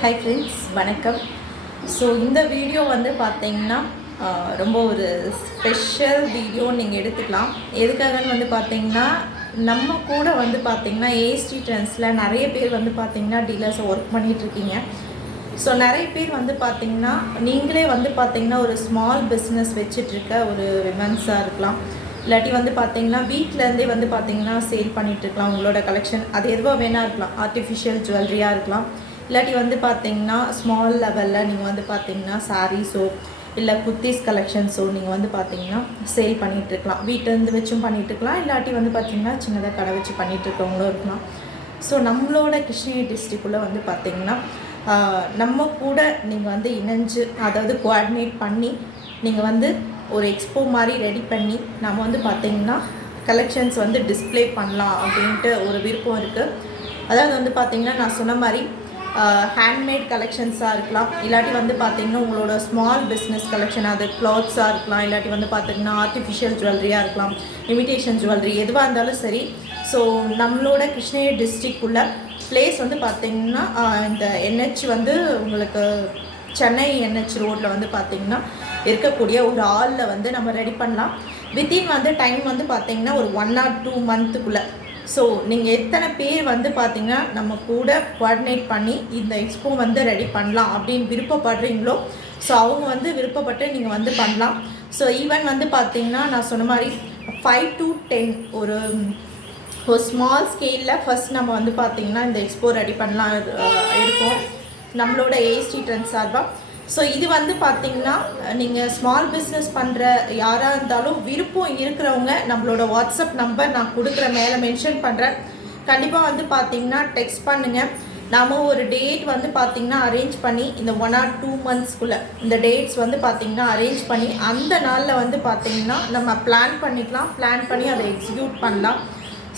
Hi friends, வணக்கம். So இந்த video வந்து பார்த்தீங்கன்னா ரொம்ப ஒரு ஸ்பெஷல் வீடியோன்னு நீங்கள் எடுத்துக்கலாம். எதுக்காகன்னு வந்து பார்த்தீங்கன்னா, நம்ம கூட வந்து பார்த்தீங்கன்னா ஏஎஸ்டி ட்ரெண்ட்ஸில் நிறைய பேர் வந்து பார்த்தீங்கன்னா டீலர்ஸை ஒர்க் பண்ணிகிட்ருக்கீங்க. ஸோ நிறைய பேர் வந்து பார்த்தீங்கன்னா நீங்களே வந்து பார்த்தீங்கன்னா ஒரு ஸ்மால் பிஸ்னஸ் வச்சிட்ருக்க ஒரு விமன்ஸாக இருக்கலாம், இல்லாட்டி வந்து பார்த்தீங்கன்னா வீட்டிலேருந்தே வந்து பார்த்தீங்கன்னா சேல் பண்ணிகிட்ருக்கலாம் உங்களோட கலெக்ஷன். அது எதுவாக வேணா இருக்கலாம், ஆர்டிஃபிஷியல் ஜுவல்லரியாக இருக்கலாம், இல்லாட்டி வந்து பார்த்தீங்கன்னா ஸ்மால் லெவலில் நீங்கள் வந்து பார்த்தீங்கன்னா சாரீஸோ இல்லை குர்த்திஸ் கலெக்ஷன்ஸோ நீங்கள் வந்து பார்த்தீங்கன்னா சேல் பண்ணிகிட்ருக்கலாம். வீட்டிலேருந்து வச்சும் பண்ணிகிட்ருக்கலாம், இல்லாட்டி வந்து பார்த்தீங்கன்னா சின்னதாக கடை வச்சு பண்ணிகிட்ருக்கவங்களும் இருக்கலாம். ஸோ நம்மளோட கிருஷ்ணகிரி டிஸ்ட்ரிக்குள்ளே வந்து பார்த்திங்கன்னா நம்ம கூட நீங்கள் வந்து இணைஞ்சு, அதாவது கோஆர்டினேட் பண்ணி நீங்கள் வந்து ஒரு எக்ஸ்போ மாதிரி ரெடி பண்ணி நம்ம வந்து பார்த்திங்கன்னா கலெக்ஷன்ஸ் வந்து டிஸ்பிளே பண்ணலாம் அப்படின்ட்டு ஒரு விருப்பம் இருக்குது. அதாவது வந்து பார்த்திங்கன்னா நான் சொன்ன மாதிரி ஹேண்ட்மேட் கலெக்ஷன்ஸாக இருக்கலாம், இல்லாட்டி வந்து பார்த்திங்கன்னா உங்களோட ஸ்மால் பிஸ்னஸ் கலெக்ஷன், அது க்ளாத்ஸாக இருக்கலாம், இல்லாட்டி வந்து பார்த்திங்கன்னா ஆர்டிஃபிஷியல் ஜுவல்லரியாக இருக்கலாம், இமிடேஷன் ஜுவல்லரி, எதுவாக இருந்தாலும் சரி. ஸோ நம்மளோட கிருஷ்ணகிரி டிஸ்ட்ரிக்குள்ள பிளேஸ் வந்து பார்த்திங்கன்னா இந்த NH வந்து உங்களுக்கு சென்னை NH ரோட்டில் வந்து பார்த்திங்கன்னா இருக்கக்கூடிய ஒரு ஹாலில் வந்து நம்ம ரெடி பண்ணலாம். வித்தின் வந்து டைம் வந்து பார்த்திங்கன்னா ஒரு 1 or 2 மந்த்துக்குள்ளே. ஸோ நீங்கள் எத்தனை பேர் வந்து பார்த்திங்கன்னா நம்ம கூட கோஆர்டினேட் பண்ணி இந்த எக்ஸ்போ வந்து ரெடி பண்ணலாம் அப்படின்னு விருப்பப்படுறீங்களோ, ஸோ அவங்க வந்து விருப்பப்பட்டு நீங்கள் வந்து பண்ணலாம். ஸோ ஈவன் வந்து பார்த்திங்கன்னா நான் சொன்ன மாதிரி 5 to 10 ஒரு ஸ்மால் ஸ்கேலில் ஃபஸ்ட் நம்ம வந்து பார்த்திங்கன்னா இந்த எக்ஸ்போ ரெடி பண்ணலாம் இருக்கும் நம்மளோட ஏஎஸ்டி ட்ரெண்ட்ஸ் சார்பாக. ஸோ இது வந்து பார்த்திங்கன்னா நீங்கள் ஸ்மால் பிஸ்னஸ் பண்ணுற யாராக இருந்தாலும் விருப்பம் இருக்கிறவங்க நம்மளோட வாட்ஸ்அப் நம்பர் நான் கொடுக்குற மேலே மென்ஷன் பண்ணுறேன். கண்டிப்பாக வந்து பார்த்திங்கன்னா டெக்ஸ்ட் பண்ணுங்கள். நாம் ஒரு டேட் வந்து பார்த்திங்கன்னா அரேஞ்ச் பண்ணி இந்த 1 or 2 மந்த்ஸ்க்குள்ளே இந்த டேட்ஸ் வந்து பார்த்திங்கன்னா அரேஞ்ச் பண்ணி அந்த நாளில் வந்து பார்த்திங்கன்னா நம்ம பிளான் பண்ணிக்கலாம், பிளான் பண்ணி அதை எக்ஸிக்யூட் பண்ணலாம்.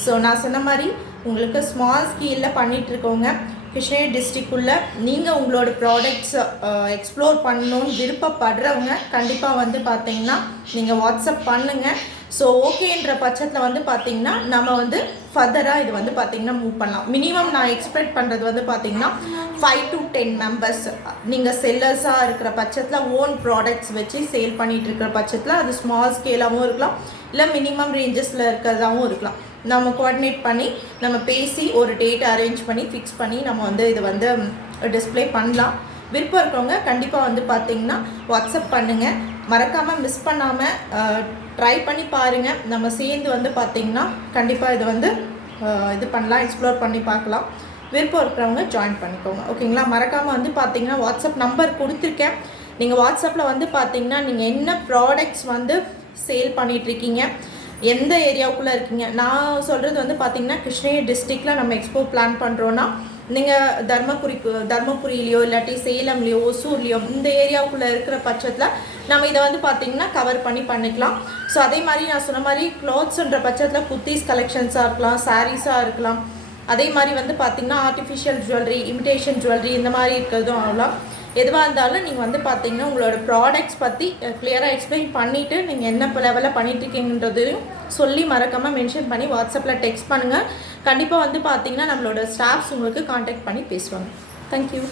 ஸோ நான் சொன்ன மாதிரி உங்களுக்கு ஸ்மால் ஸ்கேலில் பண்ணிகிட்ருக்கவங்க கிருஷ்ணகிரி டிஸ்ட்ரிக்குள்ளே நீங்கள் உங்களோட ப்ராடக்ட்ஸ் எக்ஸ்ப்ளோர் பண்ணணுன்னு விருப்பப்படுறவங்க கண்டிப்பாக வந்து பார்த்திங்கன்னா நீங்கள் வாட்ஸ்அப் பண்ணுங்கள். ஸோ ஓகேன்ற பட்சத்தில் வந்து பார்த்திங்கன்னா நம்ம வந்து ஃபர்தராக இது வந்து பார்த்திங்கன்னா மூவ் பண்ணலாம். மினிமம் நான் எக்ஸ்பெக்ட் பண்ணுறது வந்து பார்த்திங்கன்னா 5 to 10 மெம்பர்ஸ் நீங்கள் செல்லர்ஸாக இருக்கிற பட்சத்தில் ஓன் ப்ராடக்ட்ஸ் வச்சு சேல் பண்ணிகிட்டு இருக்கிற பட்சத்தில் அது ஸ்மால் ஸ்கேலாகவும் இருக்கலாம், இல்லை மினிமம் ரேஞ்சஸில் இருக்கிறதாகவும் இருக்கலாம். நம்ம கோஆர்டினேட் பண்ணி நம்ம பேசி ஒரு டேட் அரேஞ்ச் பண்ணி ஃபிக்ஸ் பண்ணி நம்ம வந்து இது வந்து டிஸ்பிளே பண்ணலாம். விருப்பம் இருக்கவங்க கண்டிப்பாக வந்து பார்த்திங்கன்னா வாட்ஸ்அப் பண்ணுங்கள். மறக்காமல் மிஸ் பண்ணாமல் ட்ரை பண்ணி பாருங்கள். நம்ம சேர்ந்து வந்து பார்த்திங்கன்னா கண்டிப்பாக இது வந்து இது பண்ணலாம், எக்ஸ்ப்ளோர் பண்ணி பார்க்கலாம். விருப்பம் இருக்கிறவங்க ஜாயின் பண்ணிக்கோங்க, ஓகேங்களா? மறக்காமல் வந்து பார்த்திங்கன்னா வாட்ஸ்அப் நம்பர் கொடுத்துருக்கேன். நீங்கள் வாட்ஸ்அப்பில் வந்து பார்த்திங்கன்னா நீங்கள் என்ன ப்ராடக்ட்ஸ் வந்து சேல் பண்ணிகிட்ருக்கீங்க, எந்த ஏரியாவுக்குள்ளே இருக்கீங்க. நான் சொல்கிறது வந்து பார்த்திங்கன்னா கிருஷ்ணகிரி டிஸ்ட்ரிக்டில் நம்ம எக்ஸ்போ பிளான் பண்ணுறோன்னா நீங்கள் தர்மபுரியிலையோ இல்லாட்டி சேலம்லேயோ ஒசூர்லேயோ இந்த ஏரியாவுக்குள்ளே இருக்கிற பட்சத்தில் நம்ம இதை வந்து பார்த்திங்கன்னா கவர் பண்ணி பண்ணிக்கலாம். ஸோ அதே மாதிரி நான் சொன்ன மாதிரி க்ளாத்ஸுன்ற பட்சத்தில் குர்த்திஸ் கலெக்ஷன்ஸாக இருக்கலாம், சாரீஸாக இருக்கலாம், அதே மாதிரி வந்து பார்த்திங்கன்னா ஆர்டிஃபிஷியல் ஜுவல்லரி, இமிடேஷன் ஜுவல்லரி இந்த மாதிரி இருக்கிறதும் ஆகலாம். எதுவாக இருந்தாலும் நீங்கள் வந்து பார்த்திங்கன்னா உங்களோட ப்ராடக்ட்ஸ் பற்றி கிளியராக எக்ஸ்பிளைன் பண்ணிவிட்டு நீங்கள் என்ன லெவலில் பண்ணிகிட்ருக்கீங்கன்றதையும் சொல்லி மறக்காமல் மென்ஷன் பண்ணி வாட்ஸ்அப்பில் டெக்ஸ்ட் பண்ணுங்கள். கண்டிப்பாக வந்து பார்த்திங்கன்னா நம்மளோட ஸ்டாஃப்ஸ் உங்களுக்கு காண்டாக்ட் பண்ணி பேசுவாங்க. தேங்க்யூ.